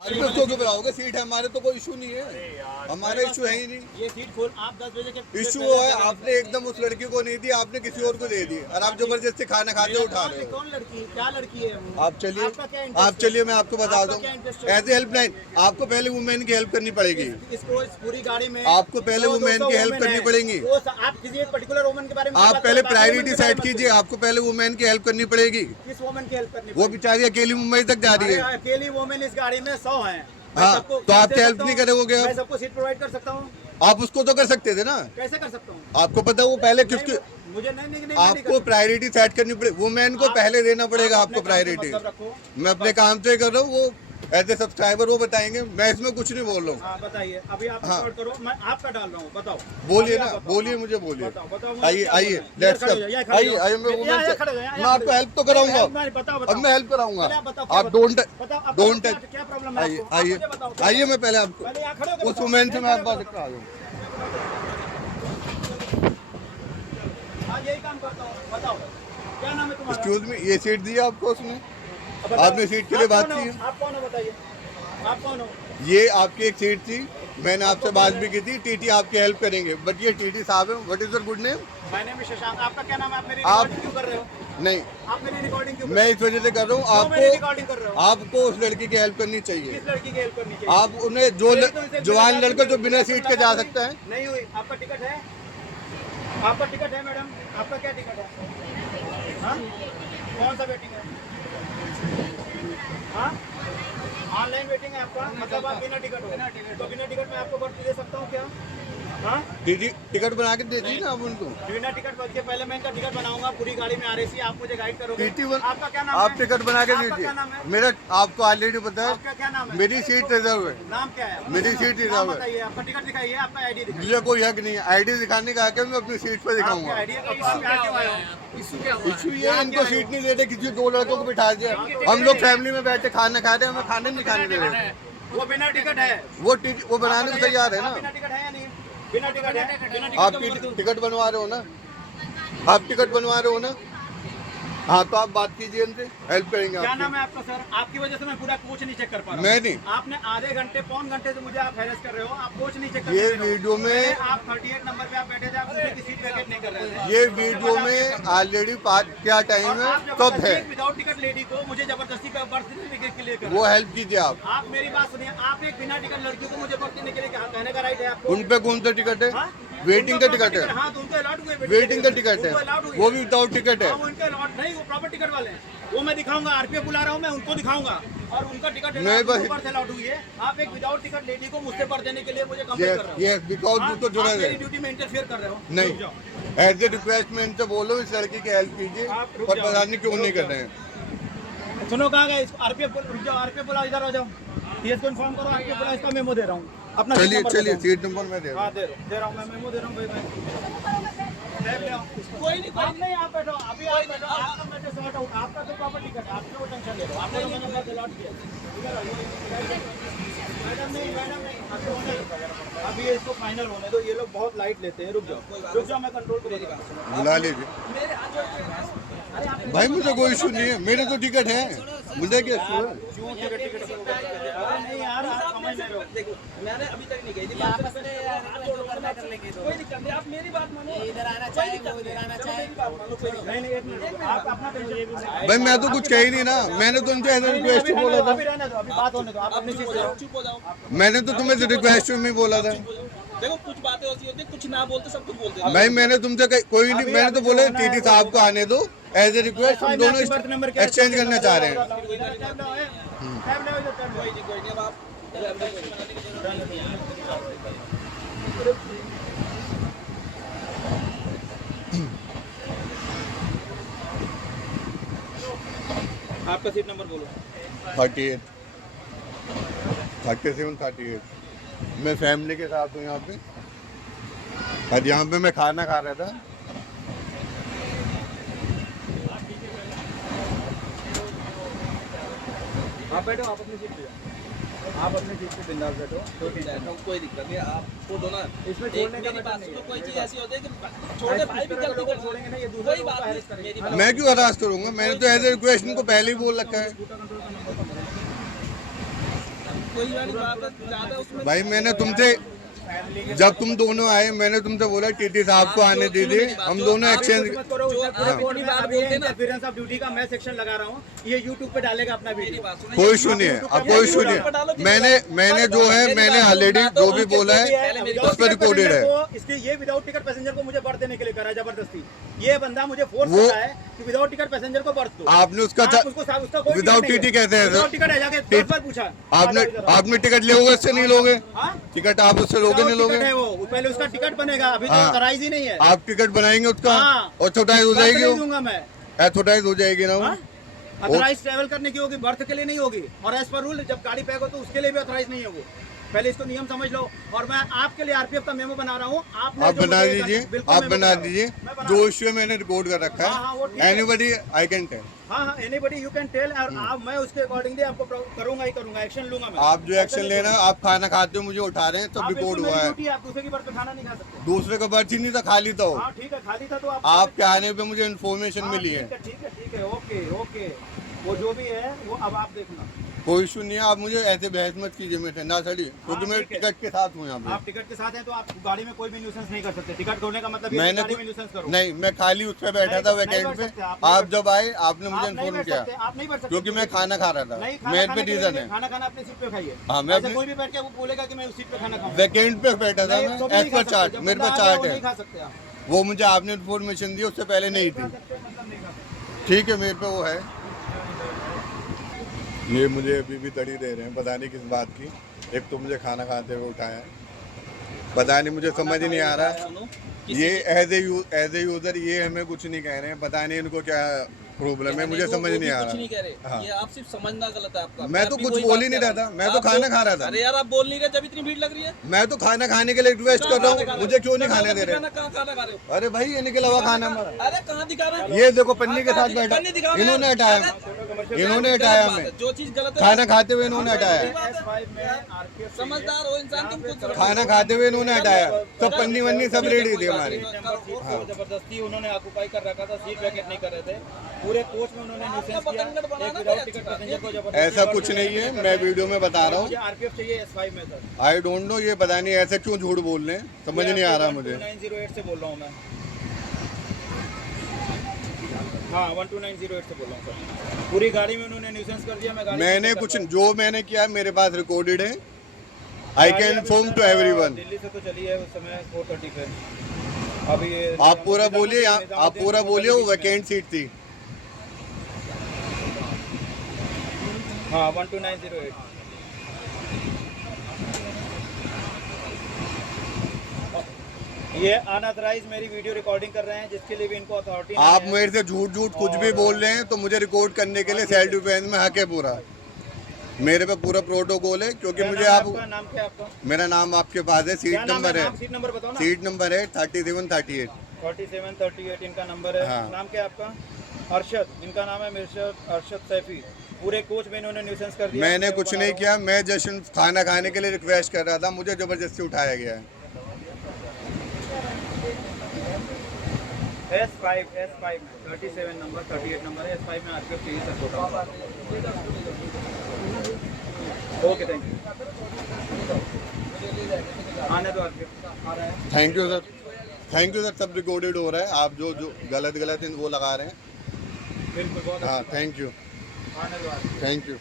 अरे उसको क्यों बुलाओगे? सीट है हमारे, तो कोई इशू नहीं है, हमारा इशू है ही नहीं। ये सीट खोल, आप 10 बजे के इशू है आपने एकदम उस लड़की को नहीं दी, आपने किसी और को दे दी और आप जबरदस्ती खाना खाते उठा रहे हो। कौन लड़की है, क्या लड़की है वो? आप चलिए, आपका क्या इंटरेस्ट आप चलिए, मैं आपको बता दूं। क्या इंटरेस्ट है? एज ए हेल्पलाइन आपको पहले वुमेन की हेल्प करनी पड़ेगी। इसको इस पूरी गाड़ी में आपको पहले वुमेन की हेल्प करनी पड़ेगी। आप किसी एक पर्टिकुलर वुमन के बारे में आप पहले प्रायोरिटी सेट कीजिए, आपको पहले वुमेन की हेल्प करनी पड़ेगी। किस वुमन की हेल्प करनी? वो बेचारी अकेली मुंबई तक जा रही है। अकेली वुमेन इस गाड़ी में 100 है। हाँ, तो आप हेल्प नहीं करोगे? मैं सबको सीट प्रोवाइड कर सकता हूँ। आप उसको तो कर सकते थे ना। कैसे कर सकता हूँ? आपको पता है वो पहले किसकी, मुझे नहीं आपको प्रायोरिटी सेट करनी पड़ेगी, वुमेन को पहले देना पड़ेगा आपको प्रायोरिटी। मैं अपने काम से कर रहा हूँ, वो एज ए सब्सक्राइबर वो बताएंगे, मैं इसमें कुछ नहीं बोल रहा हूँ। बताइए, अभी आप रिकॉर्ड करो, मैं आपका डाल रहा हूँ, बताओ। बोलिए ना, बोलिए, मुझे बोलिए। आइए आइए, लेट्स कम, आइए आइए, मैं आपको हेल्प तो कराऊंगा, अब मैं हेल्प कराऊंगा। आप डोंट टच, क्या प्रॉब्लम है? आइए आइए आइए, मैं पहले आपको उस वुमेन से मैं आप बात करा दूँ। यही काम करता हूँ, बताओ क्या नाम है तुम्हारा? एक्सक्यूज मी, ये सीट दी आपको उसने? आपने सीट के लिए बात की है? आप कौन हो बताइए, आप कौन हो? ये आपकी एक सीट थी, मैंने आपसे बात भी की थी, टीटी आपकी हेल्प करेंगे, बट ये टीटी साहब है। What is your good name? My name is Shashank. आपका क्या नाम है? आप मेरी रिकॉर्डिंग क्यों कर रहे हो? नहीं, आप मेरी रिकॉर्डिंग क्यों? मैं इस वजह से कर रहा हूँ, रिकॉर्डिंग कर रहे हो? आपको उस लड़की की हेल्प करनी चाहिए। किस लड़की की हेल्प करनी चाहिए? आप उन्हें जो जवान लड़का जो बिना सीट के जा सकता है। नहीं हुई। आपका टिकट है? आपका टिकट है मैडम? आपका क्या टिकट है? हाँ, कौन सा वेटिंग है? हाँ, ऑनलाइन वेटिंग है आपका, मतलब आप बिना टिकट हो? तो बिना टिकट में आपको बर्थ दे सकता हूँ क्या? हाँ, दीदी टिकट बना के दे दी ना आप उनको। बिना टिकट बन के पहले मैं इनका टिकट बनाऊंगा, पूरी गाड़ी में RAC, आप मुझे गाइड करोगे। आपका क्या नाम है? आप टिकट बना के आपका दीजिए। क्या नाम है? मेरा आपको ऑलरेडी पता है, आपका क्या नाम है? मेरी सीट रिजर्व है। नाम क्या है? मेरी सीट रिजर्व है। बताइए, आपका टिकट दिखाइए, आपका ID दिखाइए। मुझे कोई हक नहीं है आईडी दिखाने का, आके मैं अपनी सीट पर दिखाऊंगा। इशू ये है, इनको सीट नहीं दे रहे, किसी दो लड़कों को बिठा दिया। हम लोग फैमिली में बैठे खाना खा रहे हैं, हमें खाने नहीं खाने दे रहे। वो बिना टिकट है, वो बनाने को तैयार है ना। बिना टिकट है या नहीं? बिना टिकट है, बिना टिकट आप टिकट बनवा रहे हो ना, आप टिकट बनवा रहे हो ना। हाँ, तो आप बात कीजिए इनसे, हेल्प करेंगे। क्या नाम है आपका सर? आपकी वजह से मैं पूरा कोच नहीं चेक कर पा रहा हूँ। मैं नहीं, आपने आधे घंटे पौन घंटे से मुझे आप हैरेस कर रहे हो, आप कोच नहीं चेक कर ये रहे हो। वीडियो में आप 38 नंबर पे आप बैठे थे, आप मुझे की सीट वैकेट नहीं कर रहे थे। ये वीडियो में ऑलरेडी क्या टाइम है कब है, विदाउट टिकट लेडी को मुझे जबरदस्ती पे बर्थ देने के लिए कर वो हेल्प कीजिए आप। आप मेरी बात सुनिए, आप एक बिना टिकट लड़की को मुझे बर्थ देने के लिए कहने का राइट है आपको? उन पे कौन सा टिकट है? वेटिंग का टिकट है। हाँ, तो उनको अलाउड हुए, वेटिंग का टिकट है, वो भी विदाउट टिकट है। उनके अलाउड नहीं, वो प्रॉपर टिकट वाले हैं, वो मैं दिखाऊंगा। RPF बुला रहा हूँ, मैं उनको दिखाऊंगा, और उनका टिकट अलाउड हुई है। आप एक विदाउट टिकट लेडी को मुझसे पर देने के लिए मुझे कंप्लेंट कर रहे हो। बिकॉज तो जुड़ा है, ड्यूटी में इंटरफेयर कर रहे हो। नहीं, एज ए रिक्वेस्ट में इनसे बोलो इस लड़की की हेल्प कीजिए, पर पता नहीं क्यों नहीं कर रहे हैं। सुनो, कहाँ गए? RPF रुक जाओ, RPF बुलाओ, इधर आ जाओ, TS को इन्फॉर्म करो, RPF बुलाओ, इसका मेमो दे रहा हूँ अपना। चलिए सीट नंबर मैं दे रहा हूँ। दे रहा हूँ, मैं मेमो दे रहा हूँ भाई। कोई नहीं, आप बैठो, अभी आप बैठो, आपका मैटर सॉर्ट आउट, आपका तो प्रॉपर टिकट है, आपको टेंशन ले लो, आपने मैंने बर्थ अलॉट किया। मैडम नहीं, अभी ये इसको फाइनल होने दो, ये लोग बहुत लाइट लेते हैं। रुक जाओ, मैं कंट्रोल करेगा। बुला लीजिए भाई, मुझे कोई इशू नहीं है, मेरे तो टिकट है, मुझे क्या इशू है? नहीं यार, आप समझ नहीं रहे हो। देखो, मैंने अभी तक नहीं गई थी, आपस में कर लेंगे, कोई दिक्कत नहीं, आप मेरी बात मानो। इधर आना चाहे, वो इधर आना चाहे, नहीं, एक मिनट, आप अपना टेंशन। भाई मैं तो कुछ कह ही नहीं ना, मैंने तो उनसे रिक्वेस्ट बोला था। अभी रहने दो, अभी बात होने दो, आप अपनी चीज चुप हो जाओ। मैंने तो तुम्हें रिक्वेस्ट में बोला था। देखो, कुछ बातें होती होती है, कुछ ना बोलते सब कुछ बोलते। भाई मैंने तुमसे कोई नहीं, मैंने तो बोला टीटी साहब को आने दो, एज ए रिक्वेस्ट हम दोनों एक्सचेंज करना चाह रहे हैं। आपका सीट नंबर बोलो। 38 37 38। मैं फैमिली के साथ हूँ यहाँ पे, और यहाँ पे मैं खाना खा रहा था। आप बैठो, आप अपनी सीट पे जाओ, आप अपनी सीट पे बिंदास बैठो, कोई दिक्कत नहीं, आप छोड़ो ना। इसमें छोड़ने का बात नहीं, कोई चीज़ ऐसी होती है कि छोटे भाई भी गलती कर छोड़ेंगे ना, ये दूसरी बात है। मैं क्यों हरास करूँगा? मैंने तो एज ए रिक्वेस्ट इनको पहले ही बोल रखा है। वही वाली बात है, ज्यादा उसमें भाई मैंने तुमसे, जब तुम दोनों आए मैंने तुमसे बोला टीटी साहब को आने दीजिए, हम दोनों एक्सचेंज। इंटरफेरेंस ऑफ ड्यूटी का मैं सेक्शन लगा रहा हूँ, ये यूट्यूब पे डालेगा अपना वीडियो। कोई इशू नहीं है, अब कोई इशू नहीं है। मैंने जो है मैंने ऑलरेडी जो भी बोला है उस पर रिकॉर्डेड है। इसके ये विदाउट टिकट पैसेंजर को मुझे बर्थ देने के लिए करा है जबरदस्ती। ये बंदा मुझे फोर्स कर रहा है कि विदाउट टिकट पैसेंजर को बर्थ दो। आपने उसका विदाउट टीटी कैसे है सर? टिकट है, जाके पर पूछा आपने टिकट लोगे, इससे नहीं लोगे टिकट, आप उससे लोगे नहीं लोगे? है वो पहले उसका टिकट बनेगा, अभी तो ऑथराइज ही नहीं है। आप टिकट बनाएंगे उसका और छोटाइज हो जाएगी, दूंगा मैं, छोटाइज हो जाएगी ना वो। ऑथराइज ट्रैवल करने की होगी, बर्थ के लिए नहीं होगी। और एज पर रूल जब गाड़ी पैक हो तो उसके लिए भी ऑथराइज नहीं है वो। पहले इसको नियम समझ लो। और मैं आपके लिए आरपीएफ का मेमो बना रहा हूँ, आप बना दीजिए, आप बना दीजिए। जो इश्यू मैंने रिकॉर्ड कर रखा है, एनीबॉडी आई कैन टेल। हाँ, एनीबॉडी यू कैन टेल। और आप, मैं उसके अकॉर्डिंगली आपको करूंगा ही करूंगा, एक्शन लूंगा मैं। आप जो एक्शन लेना, आप खाना खाते हो मुझे उठा रहे हैं, सब रिकॉर्ड हुआ है। आप दूसरे की बर्थ पे खाना नहीं खा सकते। दूसरे का बर्थ ही नहीं था, खाली था। हाँ ठीक है, खाली था तो आपके आने पे मुझे इन्फॉर्मेशन मिली है। ठीक है, ओके, वो जो भी है वो अब आप देखना। कोई इशू नहीं है, आप मुझे ऐसे बहस मत कीजिए मेरे ना सड़ी, क्योंकि मैं टिकट के साथ हूँ यहाँ पे। आप टिकट के साथ हैं तो आप गाड़ी में कोई भी न्यूसेंस नहीं कर सकते। टिकट खोलने का मतलब मैंने नहीं, मैं खाली उस पर बैठा था वैकेंट पे। आप जब आए आपने मुझे इन्फॉर्म किया, आप नहीं बैठ सकते क्योंकि मैं खाना खा रहा था। मेरे पे रीजन है, खाना खाना अपनी सीट पे खाइए। हाँ, मैं कोई भी बैठ के वो बोलेगा कि मैं उस सीट पे खाना खाऊं। वैकेंट पे बैठा था मैं, एज पर चार्ट, मेरे पे चार्ट नहीं खा सकते आप। है। वो मुझे आपने इन्फॉर्मेशन दी, उससे पहले नहीं थी। ठीक है, मेरे पे वो है। ये मुझे अभी भी तड़ी दे रहे हैं, पता नहीं किस बात की। एक तो मुझे खाना खाते हुए उठाया है, पता नहीं, मुझे समझ ही नहीं आ रहा। ये एज ए यूजर ये हमें कुछ नहीं कह रहे हैं, पता नहीं इनको क्या प्रॉब्लम है, मुझे समझ नहीं आ रहा। कुछ नहीं कह रहे, ये आप सिर्फ समझना गलत है आपका। मैं तो कुछ बोल ही नहीं रहा था, मैं तो खाना खा रहा था। अरे यार आप बोल नहीं रहे जब इतनी भीड़ लग रही है। मैं तो खाना खाने के लिए रिक्वेस्ट कर रहा हूँ, मुझे क्यों नहीं खाने दे रहे? कहाँ खाना खा रहे हो? अरे भाई ये निकला हुआ खाना हमारा। अरे कहाँ दिखा रहे हैं? ये देखो पन्नी के साथ बैठा, इन्होंने हटाया, इन्होंने हटाया हमें। जो चीज गलत है खाना खाते हुए इन्होंने हटाया, समझदार हो इंसान, तुम खुद खाना खाते हुए इन्होंने हटाया। सब पन्नी वन्नी सब रेडी थी हमारी। जबरदस्ती उन्होंने ऑक्यूपाई कर रखा था, सीट वैकेट नहीं कर रहे थे। पूरे कोच में उन्होंने न्यूसेंस किया, एक विदाउट टिकट पैसेंजर को जबरदस्ती। ऐसा कुछ नहीं है, मैं वीडियो में बता रहा हूँ। मुझे आरपीएफ चाहिए S5 में सर। आई डोंट नो, ये पता नहीं ऐसे क्यों झूठ बोल रहे हैं, समझ नहीं आ रहा मुझे। 12908 से बोल रहा हूँ मैं। हाँ 12908 से बोल रहा हूँ सर। पूरी गाड़ी में उन्होंने न्यूसेंस कर दिया। मैंने कुछ जो मैंने किया मेरे पास रिकॉर्डेड है। I can inform to everyone. Delhi से तो चली है उस समय 4:30 पे। अभी आप पूरा बोलिए, आप पूरा बोलिए। वो वैकेंट सीट थी। हाँ 12908। ये अनऑथराइज मेरी वीडियो रिकॉर्डिंग कर रहे हैं, जिसके लिए भी इनको अथॉरिटी। आप मेरे से झूठ कुछ भी बोल रहे हैं तो मुझे रिकॉर्ड करने के लिए सेल्फ डिफेंस में हक है पूरा। मेरे पे पूरा प्रोटोकॉल है, क्योंकि मुझे आप। नाम क्या आपका? मेरा नाम आपके पास है, सीट नंबर है। सीट नंबर बताओ ना। सीट नंबर है 3738। 3738 इनका नंबर है। हाँ। नाम क्या है आपका? अरशद, इनका नाम है अरशद सैफी। पूरे कोच में इन्होंने न्यूसेंस कर दिया। मैंने कुछ नहीं किया, मैं जस्ट खाना खाने के लिए रिक्वेस्ट कर रहा था, मुझे जबरदस्ती उठाया गया है। S5 37 नंबर 38 नंबर है। S5 में आपके चाहिए सर छोटा। Okay thank you. आने दो आपके। Thank you sir, thank you sir. सब रिकॉर्डेड हो रहा है, आप जो गलत वो लगा रहे हैं। बिल्कुल, बहुत हाँ थैंक यू, आने दो। Thank you.